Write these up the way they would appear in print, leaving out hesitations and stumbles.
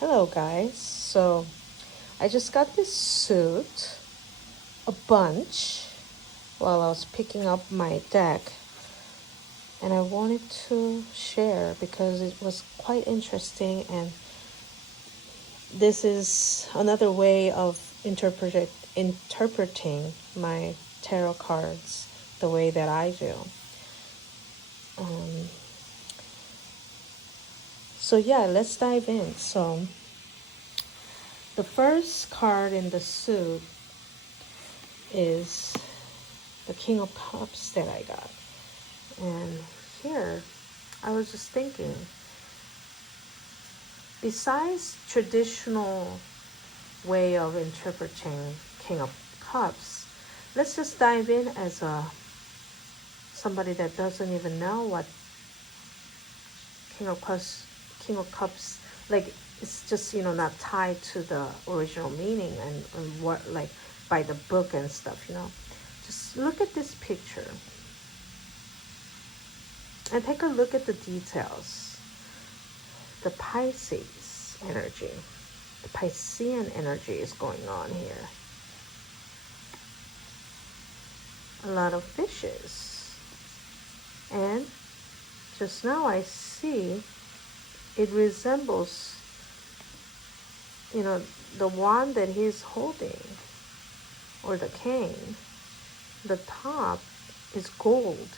Hello, guys. So, I just got this suit, a bunch, while I was picking up my deck, and I wanted to share because it was quite interesting, and this is another way of interpreting my tarot cards the way that I do. Um, so, let's dive in. So, the first card in the suit is the King of Cups that I got. And here, I was just thinking, besides traditional way of interpreting King of Cups, let's just dive in as somebody that doesn't even know what King of Cups, like it's just not tied to the original meaning and what like by the book and stuff. Just look at this picture and take a look at the details. The Pisces energy, the Piscean energy is going on here. A lot of fishes. And just now I see it resembles, the wand that he's holding, or the cane. The top is gold,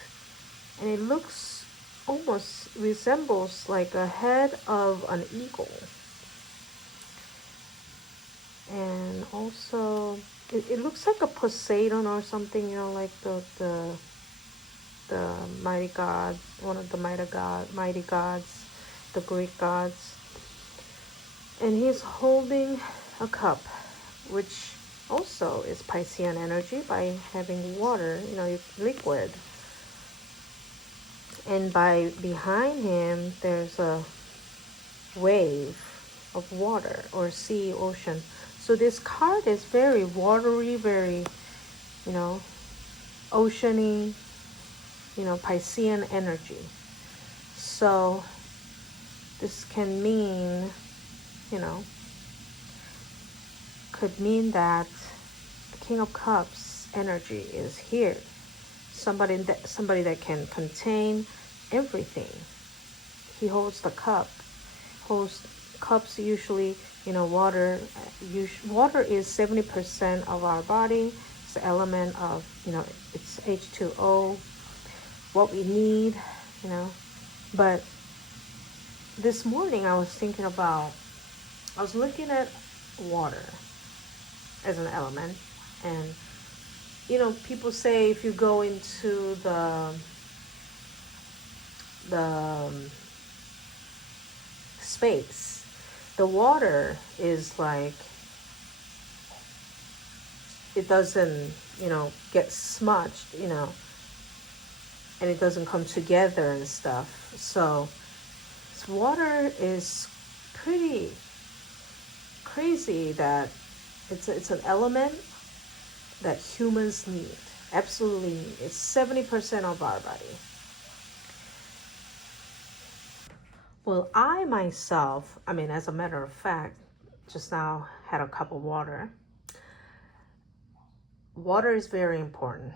and it looks almost resembles like a head of an eagle. And also it looks like a Poseidon or something, like the mighty god, one of the mighty gods, the Greek gods. And he's holding a cup, which also is Piscean energy by having water, liquid. And behind him, there's a wave of water or sea, ocean. So this card is very watery, very, oceany, Piscean energy. So this can mean, could mean that the King of Cups energy is here. Somebody that can contain everything. He holds the cup. Holds cups usually, water. Water is 70% of our body. It's the element of, it's H2O, what we need, But this morning I was looking at water as an element, and people say if you go into the space, the water is like, it doesn't get smudged, and it doesn't come together and stuff. So water is pretty crazy that it's an element that humans need, absolutely need. It's 70% of our body. Well, I myself, as a matter of fact, just now had a cup of water. Water is very important.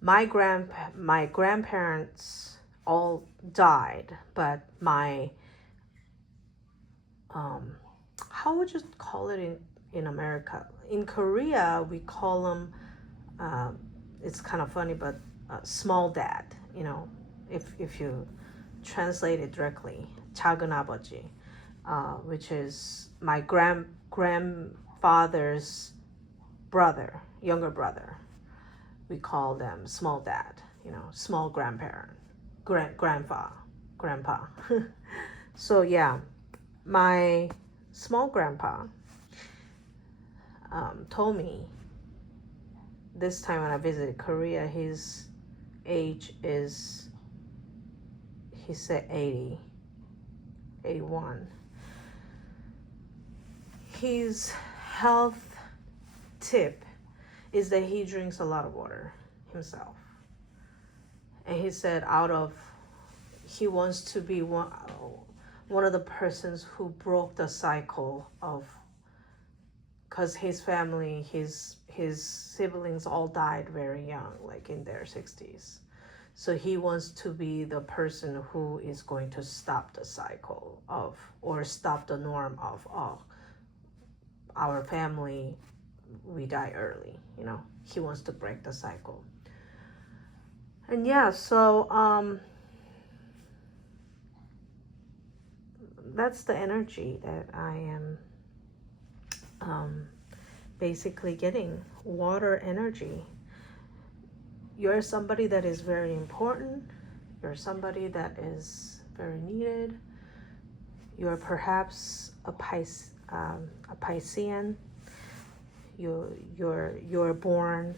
My grandparents all died, but how would you call it in America? In Korea, we call them, it's kind of funny, but small dad, if you translate it directly, 작은 아버지, which is my grandfather's brother, younger brother. We call them small dad, small grandparent, grandpa. So yeah, my small grandpa told me this time when I visited Korea, his age is, he said 80, 81. His health tip is that he drinks a lot of water himself. And he said he wants to be one of the persons who broke the cycle of, because his family, his siblings all died very young, like in their 60s. So he wants to be the person who is going to stop the cycle of, or stop the norm of, oh, our family, we die early, you know. He wants to break the cycle. And yeah, so that's the energy that I am basically getting. Water energy. You're somebody that is very important. You're somebody that is very needed. You're perhaps a Piscean. You're born,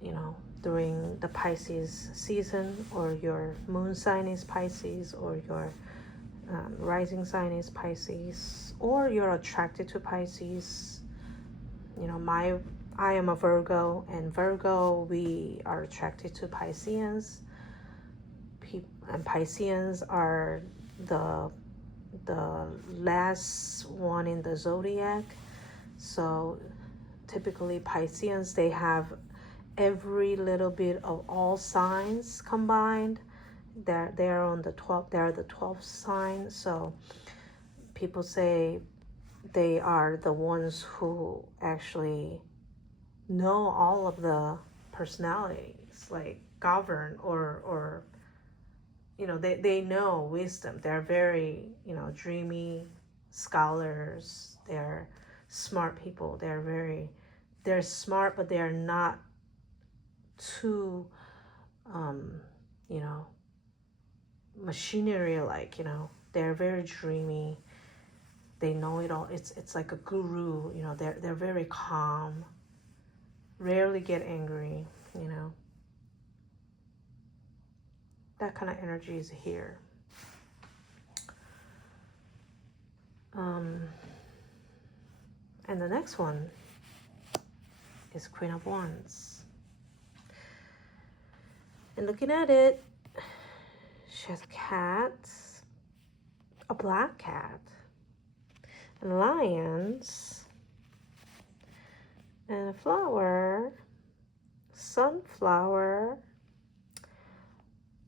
you know, during the Pisces season, or your moon sign is Pisces, or your rising sign is Pisces, or you're attracted to Pisces. You know, I am a Virgo, and Virgo, we are attracted to Pisceans. And Pisceans are the last one in the zodiac. So typically Pisceans, they have every little bit of all signs combined. They're on the 12th, they're the 12th sign. So people say they are the ones who actually know all of the personalities, like govern, or you know, they know wisdom. They're very, you know, dreamy scholars. They're smart people. They're smart, but they're not too you know, machinery like, you know. They're very dreamy. They know it all. It's like a guru, you know. They're very calm, rarely get angry, you know. That kind of energy is here. And the next one is Queen of Wands. And looking at it, she has a cat, a black cat, and lions, and a flower, sunflower,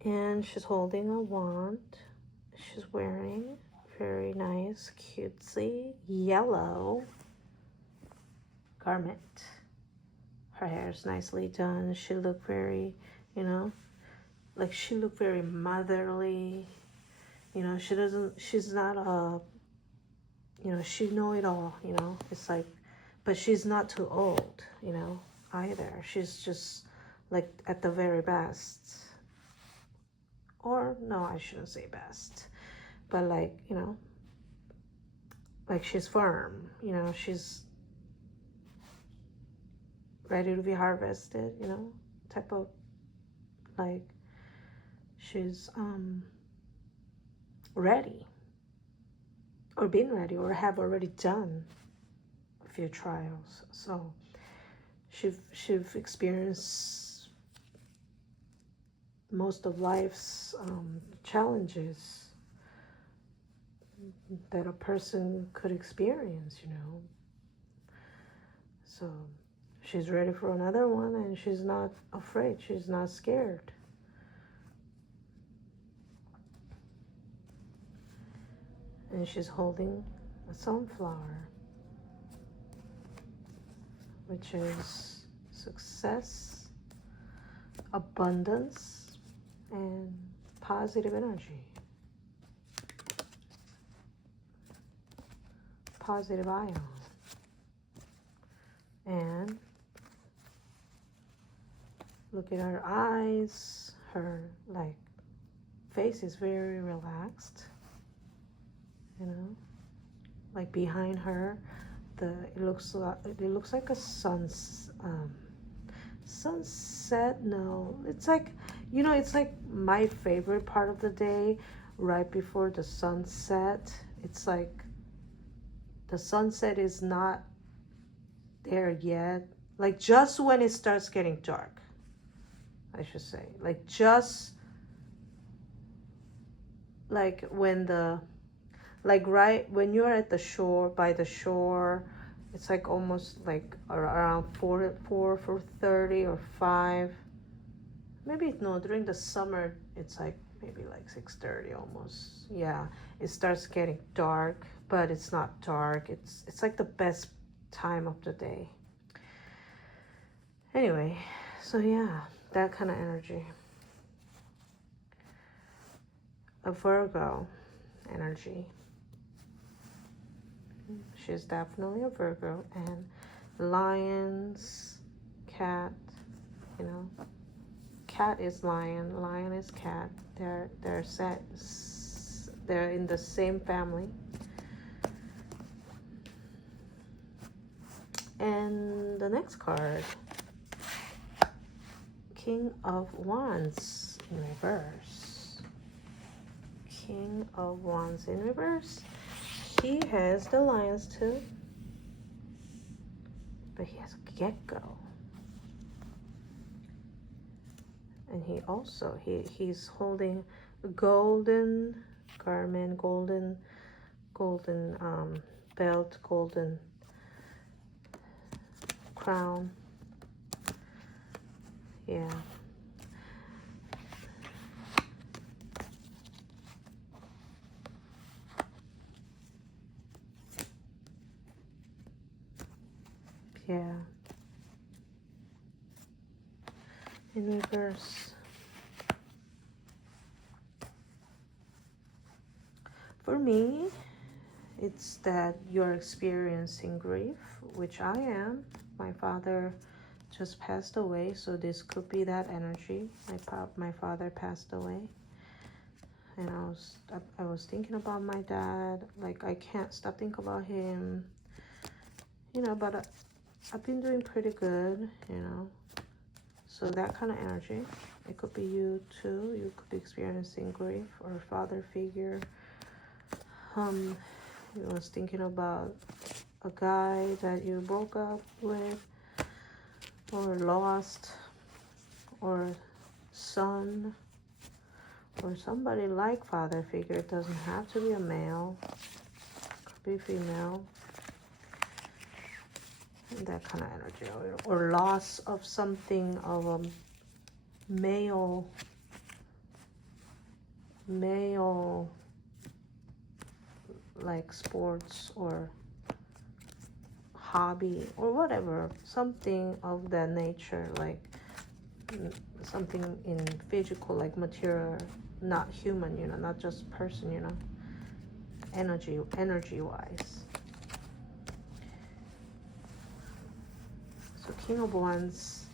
and she's holding a wand. She's wearing very nice, cutesy yellow garment. Her hair is nicely done. She looked very, you know, like she looked very motherly. You know, she's not a, you know, she know it all, you know. It's like, but she's not too old, you know, either. She's just like at the very best. Or no, I shouldn't say best. But like, you know, like she's firm, you know, she's ready to be harvested, you know, type of, like, she's ready, or been ready, or have already done a few trials. So she've experienced most of life's challenges that a person could experience, you know. So she's ready for another one, and she's not afraid. She's not scared. And she's holding a sunflower, which is success, abundance, and positive energy. Positive ion. And look at her eyes. Her like face is very relaxed. You know, like behind her, it looks like a sunset. No, it's like, you know, it's like my favorite part of the day, right before the sunset. It's like the sunset is not there yet, like just when it starts getting dark, I should say, like just like when the, like right when you're at the shore, by the shore, it's like almost like around 4:30 or 5. Maybe no, during the summer it's like maybe like 6:30 almost. Yeah, it starts getting dark, but it's not dark. It's like the best time of the day. Anyway, so yeah, that kind of energy. A Virgo energy. She's definitely a Virgo. And lions, cat, you know, cat is lion, lion is cat. They're set, they're in the same family. And the next card, King of Wands in reverse. King of Wands in reverse. He has the lions too, but he has a gecko. And he also, he's holding a golden garment, golden belt, golden crown. Yeah. Yeah. In reverse. For me, it's that you're experiencing grief, which I am. My father just passed away, so this could be that energy. My father passed away, and I was thinking about my dad. Like, I can't stop thinking about him, you know. But I've been doing pretty good, you know. So that kind of energy. It could be you too. You could be experiencing grief or father figure. You was thinking about a guy that you broke up with, or lost, or son, or somebody like father figure. It doesn't have to be a male, could be female. And that kind of energy, or loss of something, of a male like sports or hobby or whatever, something of that nature, like something in physical, like material, not human, you know, not just person, you know, energy wise. So King of Wands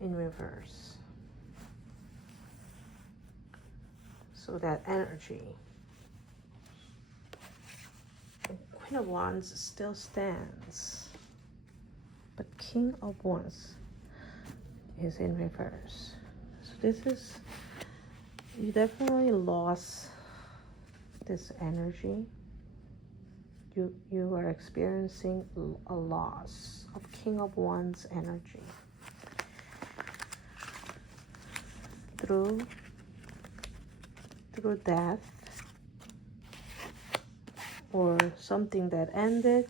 in reverse. So that energy. Queen of Wands still stands, but King of Wands is in reverse. So this is, you definitely lost this energy. You are experiencing a loss of King of Wands energy through death, or something that ended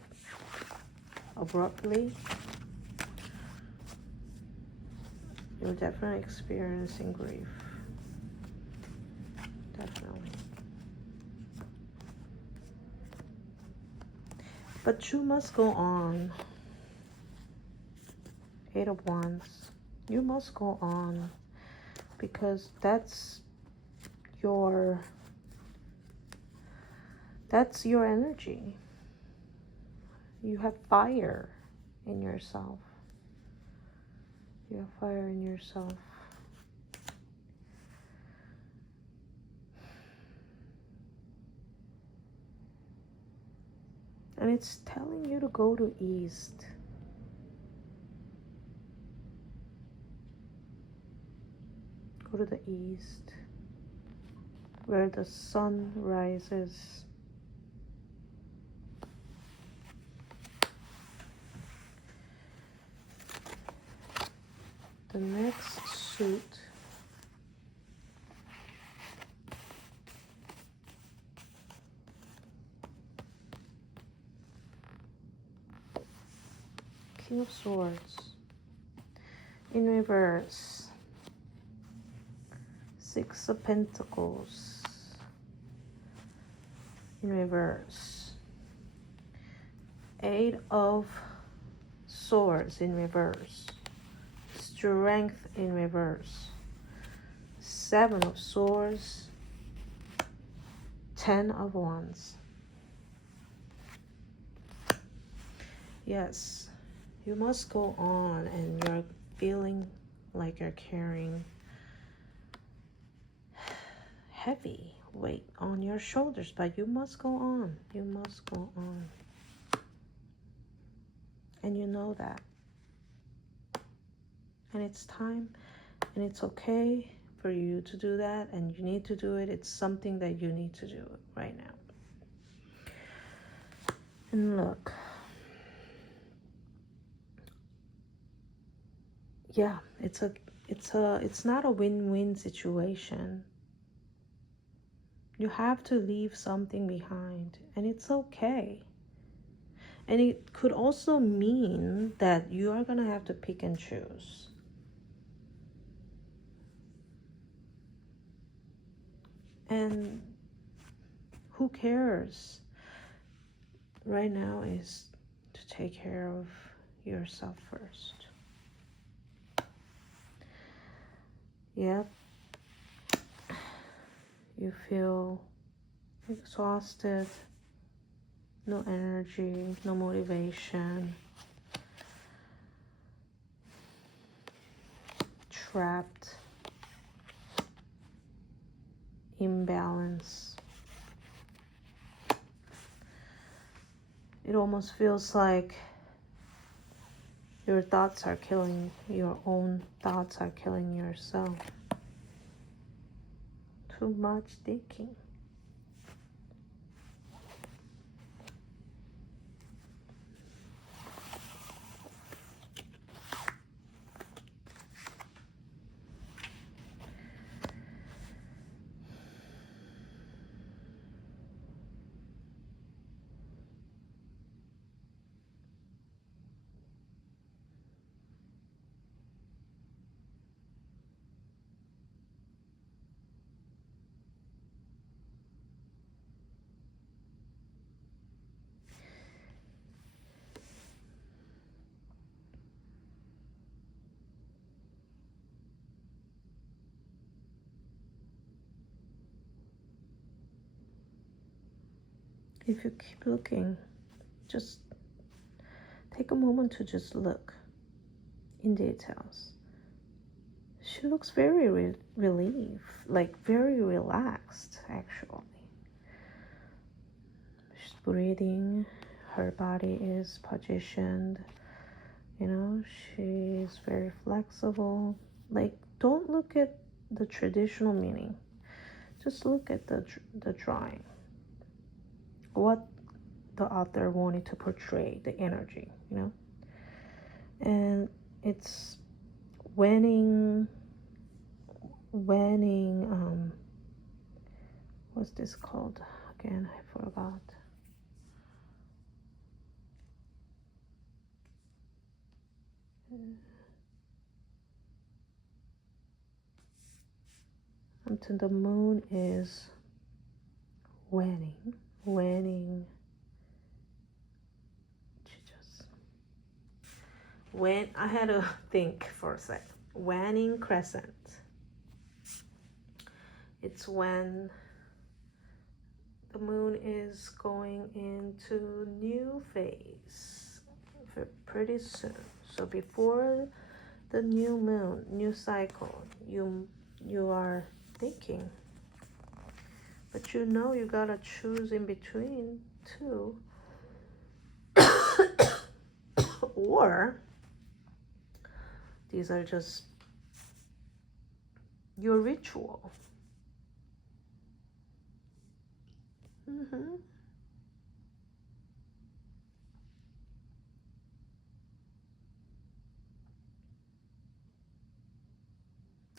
abruptly. You're definitely experiencing grief. Definitely. But you must go on. 8 of Wands. You must go on, because that's your energy. You have fire in yourself. You have fire in yourself. And it's telling you to go to east. Go to the east, where the sun rises. The next suit King of Swords. In reverse. Six of Pentacles. In reverse. Eight of Swords in reverse. Strength in reverse. Seven of Swords. 10 of Wands. Yes, you must go on, and you're feeling like you're carrying heavy weight on your shoulders, but you must go on. You must go on. And you know that. And it's time, and it's okay for you to do that, and you need to do it. It's something that you need to do right now. And look. Yeah, it's not a win-win situation. You have to leave something behind, and it's okay. And it could also mean that you are gonna have to pick and choose. And who cares? Right now is to take care of yourself first. Yep. You feel exhausted, no energy, no motivation, trapped, imbalance. It almost feels like your thoughts are killing, your own thoughts are killing yourself. Too much thinking. If you keep looking, just take a moment to just look in details. She looks very relieved, like very relaxed, actually. She's breathing, her body is positioned, you know, she's very flexible. Like, don't look at the traditional meaning, just look at the drawing. What the author wanted to portray, the energy, you know. And it's waning, what's this called again? I forgot. Until the moon is waning. When I had to think for a sec. Waning crescent. It's when the moon is going into new phase pretty soon. So before the new moon, new cycle, you are thinking. But you know you gotta choose in between too. Or these are just your ritual.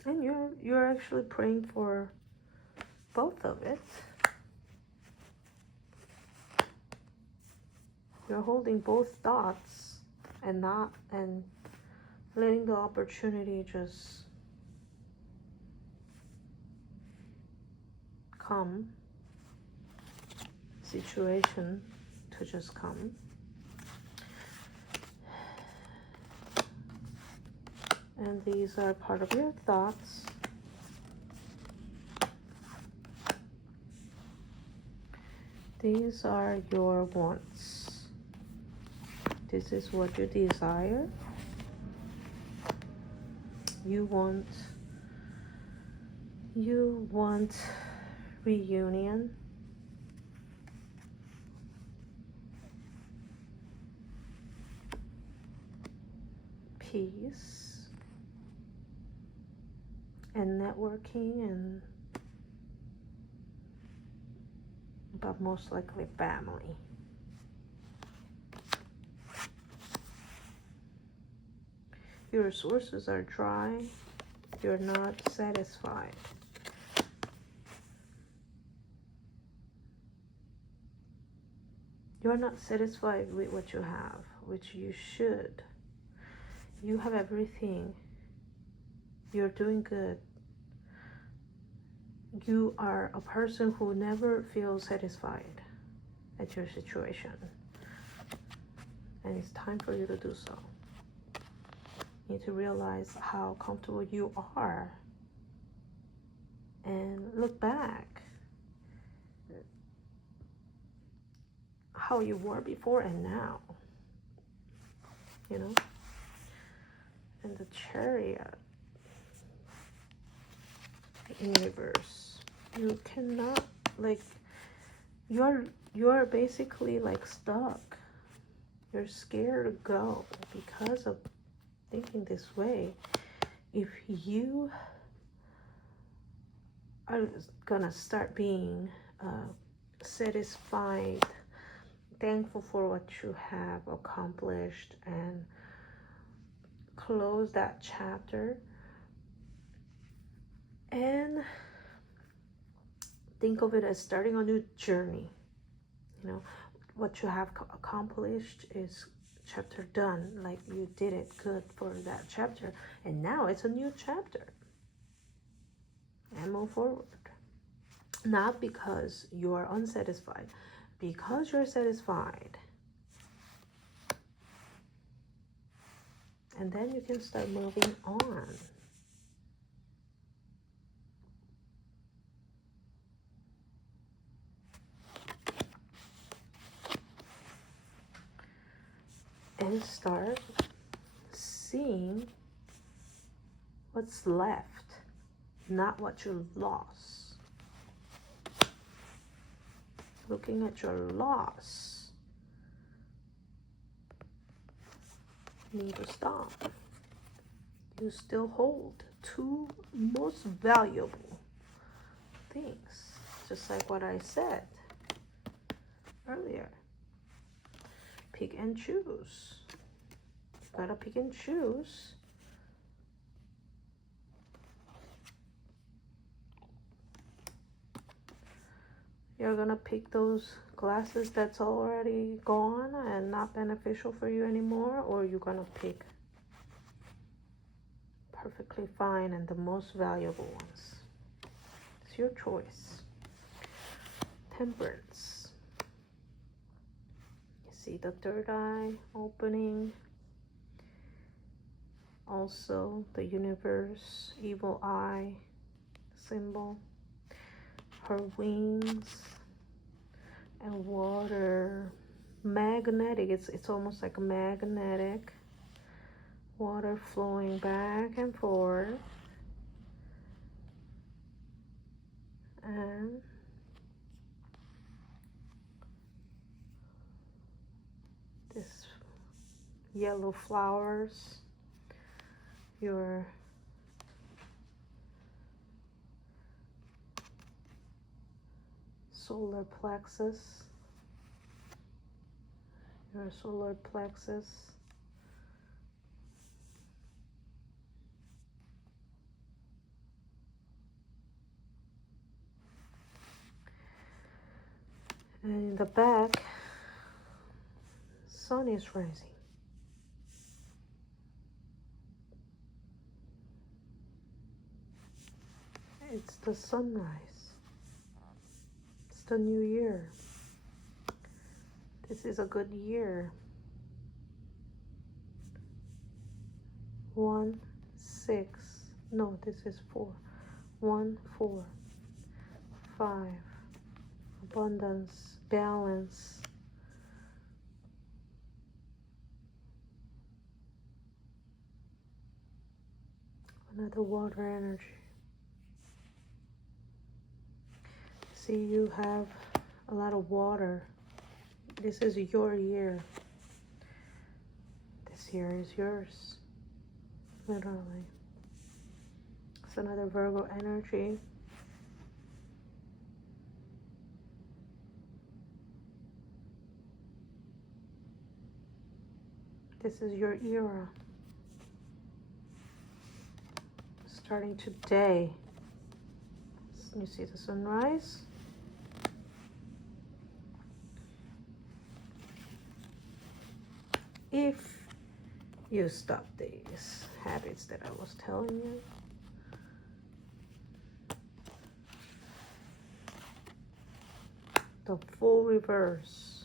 And you're actually praying for both of it. You're holding both thoughts and letting the opportunity just come, situation to just come. And these are part of your thoughts. These are your wants. This is what you desire. You want reunion. Peace. And networking, but most likely family. Your resources are dry. You're not satisfied. You're not satisfied with what you have, which you should. You have everything. You're doing good. You are a person who never feels satisfied at your situation. And it's time for you to do so. You need to realize how comfortable you are and look back how you were before and now, you know. And the Chariot, the universe, you cannot, like, you're basically like stuck. You're scared to go because of thinking this way. If you are gonna start being satisfied, thankful for what you have accomplished, and close that chapter and think of it as starting a new journey. You know, what you have accomplished is chapter done. Like, you did it good for that chapter, and now it's a new chapter. And move forward. Not because you are unsatisfied, because you're satisfied. And then you can start moving on. And start seeing what's left, not what you lost. Looking at your loss, you need to stop. You still hold two most valuable things, just like what I said earlier. Pick and choose. You gotta pick and choose. You're gonna pick those glasses that's already gone and not beneficial for you anymore, or you're gonna pick perfectly fine and the most valuable ones. It's your choice. Temperance. You see the third eye opening. Also the universe, evil eye symbol. Her wings and water. Magnetic. It's almost like a magnetic. Water flowing back and forth. And this yellow flowers. Your solar plexus. Your solar plexus. And in the back, sun is rising. It's the sunrise. It's the new year. This is a good year. 1, 6. No, this is 4. 1, 4, 5. Abundance, balance. Another water energy. See, you have a lot of water. This is your year. This year is yours. Literally. It's another Virgo energy. This is your era. Starting today. You see the sunrise? If you stop these habits that I was telling you, the full reverse,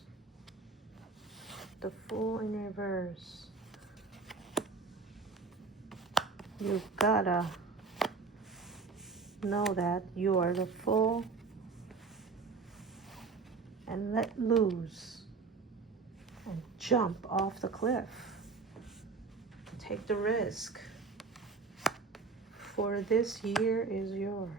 the full in reverse, you gotta know that you are the full and let loose and jump off the cliff. Take the risk, for this year is yours.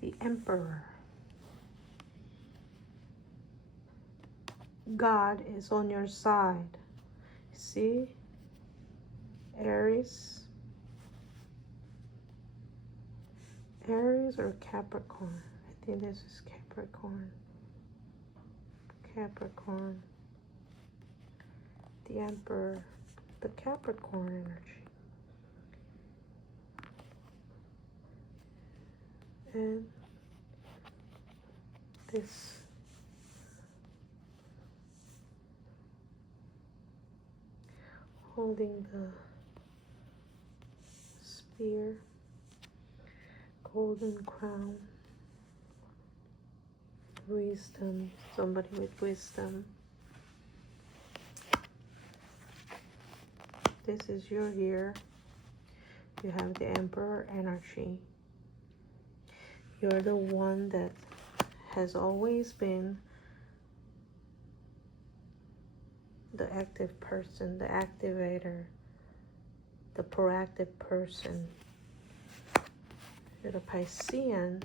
The Emperor. God is on your side. See? Aries. Aries or Capricorn? I think this is Capricorn. Capricorn. The Emperor. The Capricorn energy. And this holding the spear, golden crown, wisdom, somebody with wisdom. This is your year. You have the Emperor energy. You're the one that has always been the active person, the activator, the proactive person. You're the Piscean.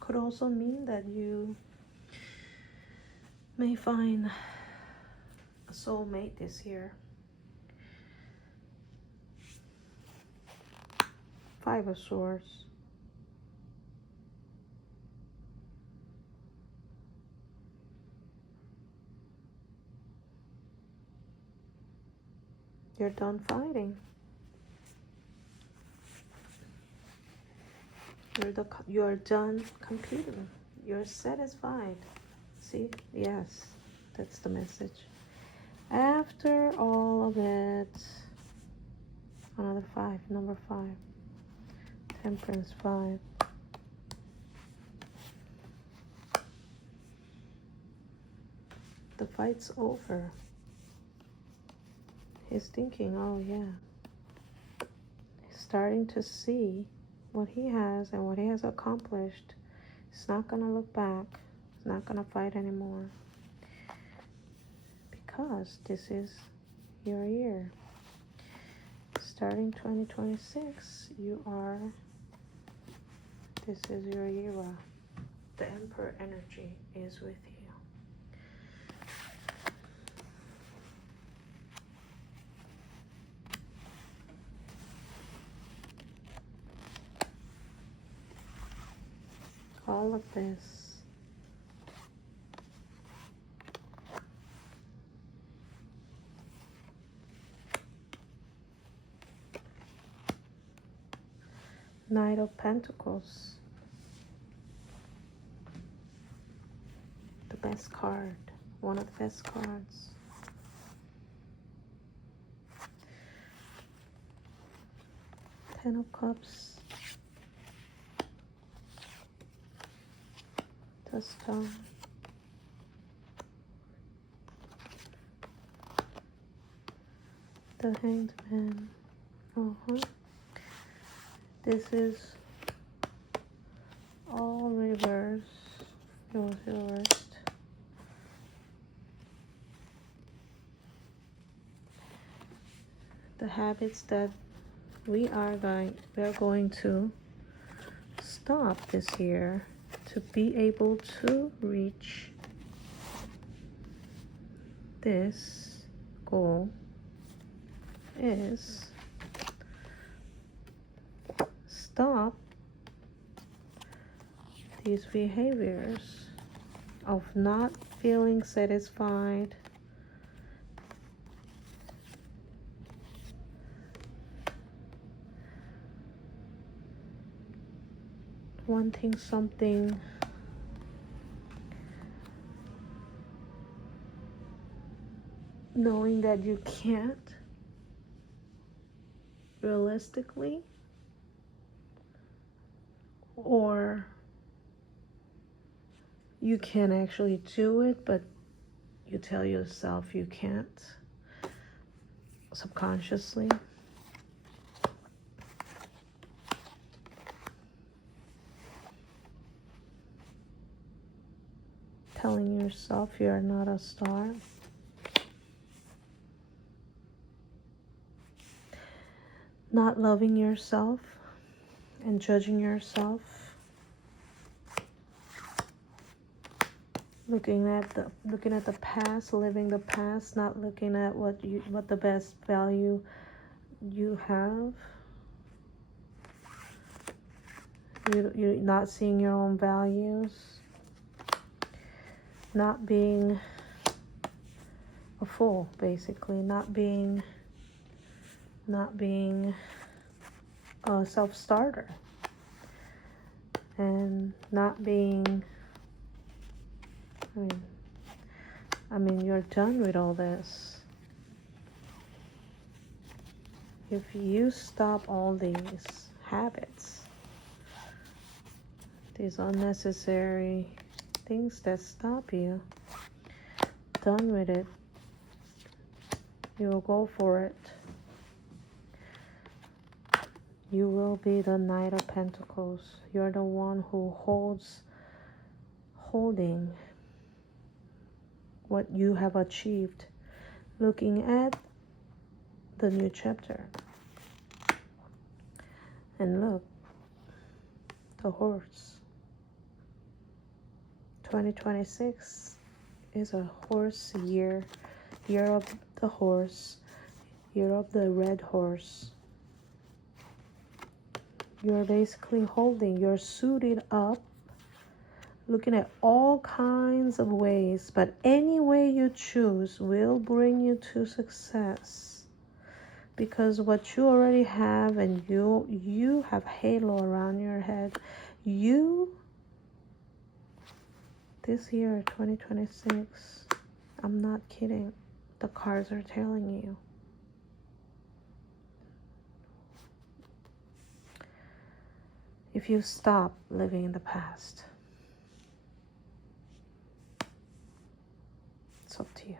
Could also mean that you may find a soulmate this year. 5 of Swords. You're done fighting. You're done competing. You're satisfied. See? Yes, that's the message. After all of it, another 5, number 5. Temperance 5. The fight's over. He's thinking, oh yeah. He's starting to see what he has and what he has accomplished. He's not gonna look back. He's not gonna fight anymore. Because this is your year. Starting 2026, this is your era. The Emperor energy is with you. All of this Knight of Pentacles. The best card. One of the best cards. Ten of Cups. The Star. The Hanged Man. This is all reverse. It was reversed. The habits that we are going to stop this year to be able to reach this goal is stop these behaviors of not feeling satisfied, wanting something knowing that you can't realistically, or you can actually do it, but you tell yourself you can't subconsciously. Telling yourself you're not a star. Not loving yourself and judging yourself. Looking at the past, living the past, not looking at what the best value you have. You're not seeing your own values. Not being a fool, basically. Not being a self-starter. And not being, I mean, you're done with all this. If you stop all these habits, these unnecessary things that stop you, done with it, you will go for it. You will be the Knight of Pentacles. You're the one who holding what you have achieved. Looking at the new chapter. And look, the horse. 2026 is a horse year. Year of the horse. Year of the red horse. You're basically you're suited up, looking at all kinds of ways, but any way you choose will bring you to success. Because what you already have, and you have halo around your head, this year, 2026, I'm not kidding, the cards are telling you. If you stop living in the past, it's up to you.